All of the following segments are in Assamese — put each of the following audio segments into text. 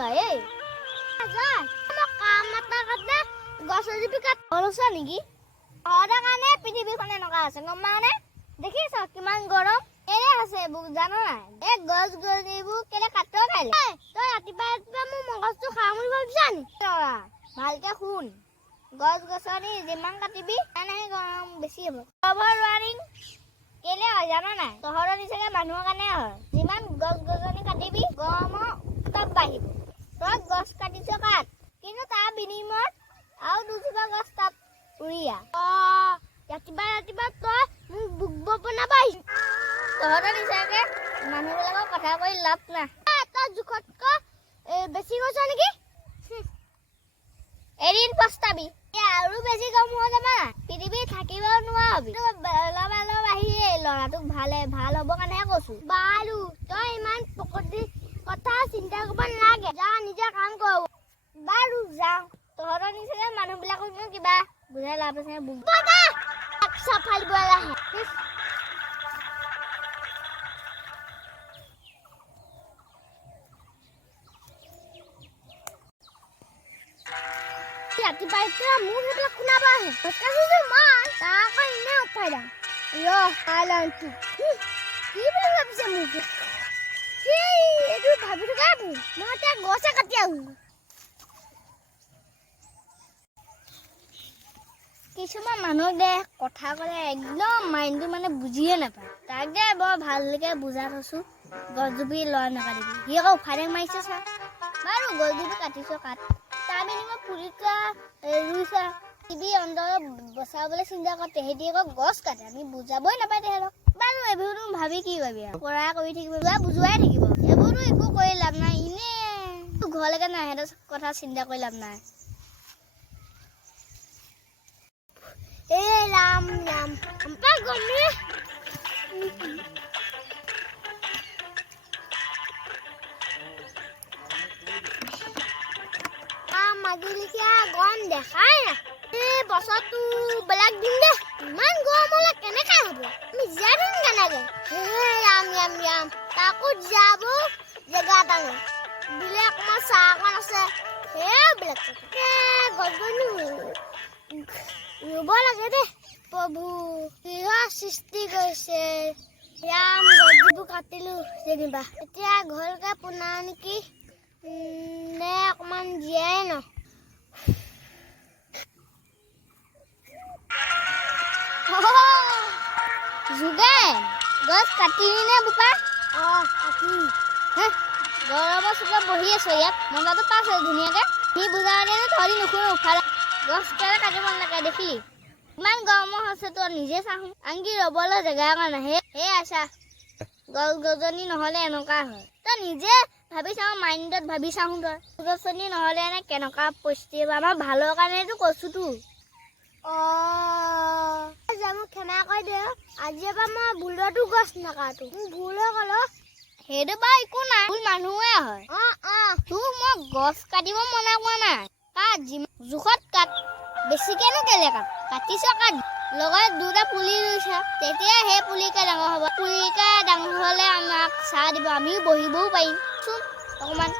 এই যা কাম এটা কাটে গছ এজোপি কাট অলছা নেকি ঘৰৰ কাৰণে পৃথিৱীখন এনেকুৱা আছে গম পানে দেখিছ কিমান গৰম এনে আছে জানো নাই এই গছ গছনিবোৰ কেলে কাট খাইলে তই ৰাতিপুৱা মোৰ মগজটো খামুৰি ভাবিছা নি ভালকে শুন গছ গছনি যিমান কাটিবি তেনেহে গৰম বেছি হ'ব গ্লোবাল ৱাৰ্মিং কেলে হয় জানো নাই চহৰৰ নিচিনা মানুহৰ কাৰণে হয় যিমান গছ গছনি কাটিবি গৰমৰ তাপ বাঢ়িব তই গছ কাটিছ কাট কিন্তু তাৰ বিনিময়ত আৰু দুজোপা গছ তাত উৰিয়া ৰাতিপুৱা তই মোক বুকব নাপাই চহৰৰ নিচিনাকে মানুহবিলাকৰ কথা কৈ লাভ নাই তই জোখতকৈ বেছি কৈছ নেকি এদিন পস্তাবি আৰু বেছি কম হৈ যাবা পৃথিৱী থাকিব নোৱাৰা হবি অলপ আহি ল'ৰাটোক ভাল হ'ব কাৰণেহে কৈছো বাৰু তই ইমান প্ৰকৃতিৰ কথা চিন্তা কৰিব নালাগে যা নিজে কাম কৰ বাৰু যাওঁ তহঁতৰ নিচিনা মানুহবিলাকক কিবা বুজাই লাভ আছে চাফাই দিব আহে ৰাতিপুৱা মোৰ সেইবিলাক শুনাবা আহে মান তাক এনে উঠাই দাম কি বুলি ভাবিছে মোক এইটো ভাবি থকা মই এতিয়া গছে কাটি আহো কিছুমান মানুহ দে কথা ক'লে একদম মাইণ্ডটো মানে বুজিয়ে নাপায় তাক দে বৰ ভালকৈ বুজাই থৈছোঁ গছজোপি লয় নাকাটিবি সি আকৌ উফাই মাৰিছে চা বাৰু গছজোপি কাটিছ কাট তাৰ বিনিময়ত পুলিটা ৰুইছা টিভি অন্তৰত বচাবলৈ চিন্তা কৰে তেহেঁতি আকৌ গছ কাটে আমি বুজাবই নাপায় তেহেঁতক বাৰু এইবোৰতো ভাবি কি পাবি আৰু কৰা কৰি থাকিব বুজোৱাই থাকিব এইবোৰতো একো কৰি লাভ নাই এনেই ঘৰলৈকে নাই সিহঁতৰ কথা চিন্তা কৰি লাভ নাই ৰাম ৰাম আমৰা গমে মাজুলিয়া গৰম দেখাই না এই বছৰটো বেলেগ দিন দে ইমান গৰম হলে কেনেকে হ'ব আমি জীয়াই থাকিম কেনেকে ৰাম ৰাম ৰাম তাকো যাব জেগা এটা নাই বিলে অকণমান চাহ অকণ আছে সেইবিলাক গছ গছনি ৰুব লাগে দে প্ৰভু কিহৰ সৃষ্টি কৰিছে ৰাম গছবোৰ কাটিলো যেনিবা এতিয়া ঘৰকে পোনা নেকি নে অকণমান জীয়াই ন যোগেন গছ কাটিলি নে বোপা কাটি গৰমৰ চুকত বহি আছো ইয়াত মজাটো পাইছে ধুনীয়াকে সি বুজাওঁতে ধৰি নুশুনো উফালে গছ কেলে কাটিব নালাগে দেখিলি ইমান গৰম হৈছে তই নিজে চাহোঁ আনকি ৰ'বলৈ জেগা অকণ নাহে সেই আছা গছ গছনি নহ'লে এনেকুৱা হয় তই নিজে ভাবি চাওঁ মাইণ্ডত ভাবি চাওঁ তই গছনি নহ'লে এনে কেনেকুৱা পৰিস্থিতি হ'ব আমাৰ ভালৰ কাৰণেতো কৈছোতো মোক ক্ষমা কৰি দে আজিৰ পৰা মই ভুলতো গছ নাকাটো মোৰ ভুল হৈ গ'ল সেইটো বাৰু একো নাই ভুল মানুহে হয় তোক মই গছ কাটিব মনা কোৱা নাই কাট জোখত কাট বেছিকেনো কেলে কাটিছ কাট লগত দুটা পুলি ৰুইছা তেতিয়া সেই পুলিকে ডাঙৰ হ'ব পুলিকে ডাঙৰ হ'লে আমাক চাহ দিব আমিও বহিবও পাৰিম চোন অকণমান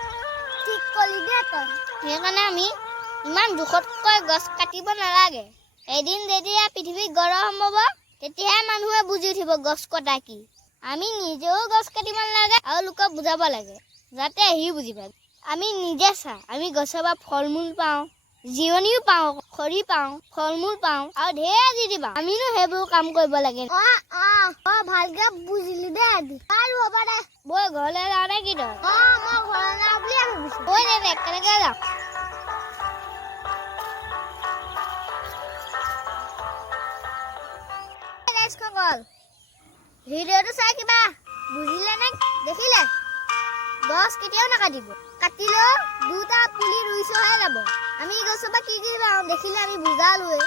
ঠিক কৰিলি দে তই সেইকাৰণে আমি ইমান জোখতকৈ গছ কাটিব নালাগে এদিন যেতিয়া পৃথিৱী গৰম হ'ব তেতিয়াহে মানুহে বুজি উঠিব গছ কটা কি আমি নিজেও গছ কাটিব নালাগে আৰু লোকক বুজাব লাগে যাতে সিও বুজি পায় আমি নিজে চা আমি গছৰ পৰা ফল মূল পাওঁ জিৰণিও পাওঁ খৰি পাওঁ ফল মূল পাওঁ আৰু ঢেৰ যি দিবা আমিনো সেইবোৰ কাম কৰিব লাগে ভালকে বুজিলি দে আৰু হ'ব দে বৈ ঘৰলৈ যাওঁ নে কি তই মই ঘৰলৈ যাওঁ বুলি ভাবিছো বৈ দে কেনেকে যাওঁ ভিডিঅ'টো চাই কিবা বুজিলে নে দেখিলে গছ কেতিয়াও নাকাটিব কাটিলেও দুটা পুলি ৰুইছোহে যাব আমি গছৰ পৰা কি পাওঁ দেখিলে আমি বুজালোৱে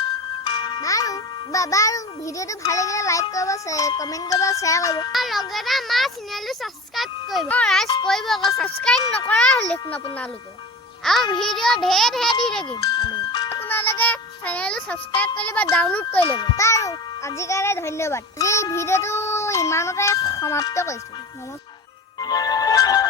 বাৰু ভিডিঅ'টো ভাল লাগিলে লাইক কৰিব কমেণ্ট কৰিব শ্বেয়াৰ কৰিব আৰু লগতে আমাৰ চেনেলটো ছাবস্ক্ৰাইব কৰিব ৰাইজ কৰিব আকৌ ছাবস্ক্ৰাইব নকৰা হ'ল দেখোন আপোনালোকে আৰু ভিডিঅ' ঢেৰ দি থাকিম আমি আপোনালোকে চেনেলটো ছাবস্ক্ৰাইব কৰি বা ডাউনলোড কৰি ল'ব বাৰু আজিৰ কাৰণে ধন্যবাদ আজি ভিডিঅ'টো ইমানতে সমাপ্ত কৰিছোঁ নমস্কাৰ